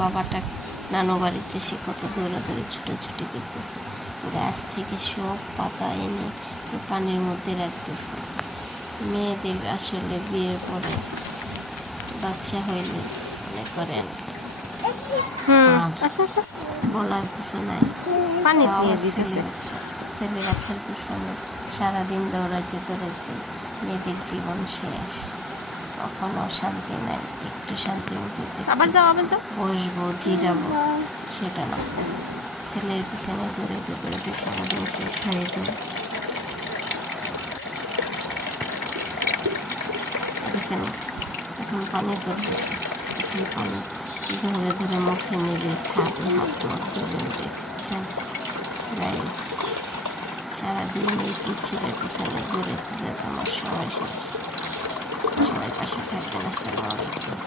বাবাটা নানু বাড়িতে সে কত দৌড়াদৌড়ি ছুটাছুটি করতেছে, গাছ থেকে সব পাতা এনে পানির মধ্যে রাখতেছে। মেয়েদের আসলে বিয়ের পরে বাচ্চা হইলে মনে করেন বলার কিছু নাই। পানি দিয়ে দিতেছে ছেলে বাচ্চার পিছনে সারাদিন দৌড়াইতে দৌড়াইতে মেয়েদের জীবন শেষ, কখনো শান্তি নাই। একটু শান্তি মতো যে বসবো জিরাবো সেটা না, ছেলের পিছনে দৌড়াইতে দৌড়াইতে সারাদিন শেষ হয়ে যায়। এখানে এখন পানি করতেছে, এখন পানি ধরে ধরে মুখে নেবে খাবে, হাত মুখে দেখছেন গাইস। সারাদিন এই পিছিয়ে পিছনে ঘুরে ঘুরে আমার সময় শেষ। সবাই পাশে থাকবেন। আসসালামু আলাইকুম।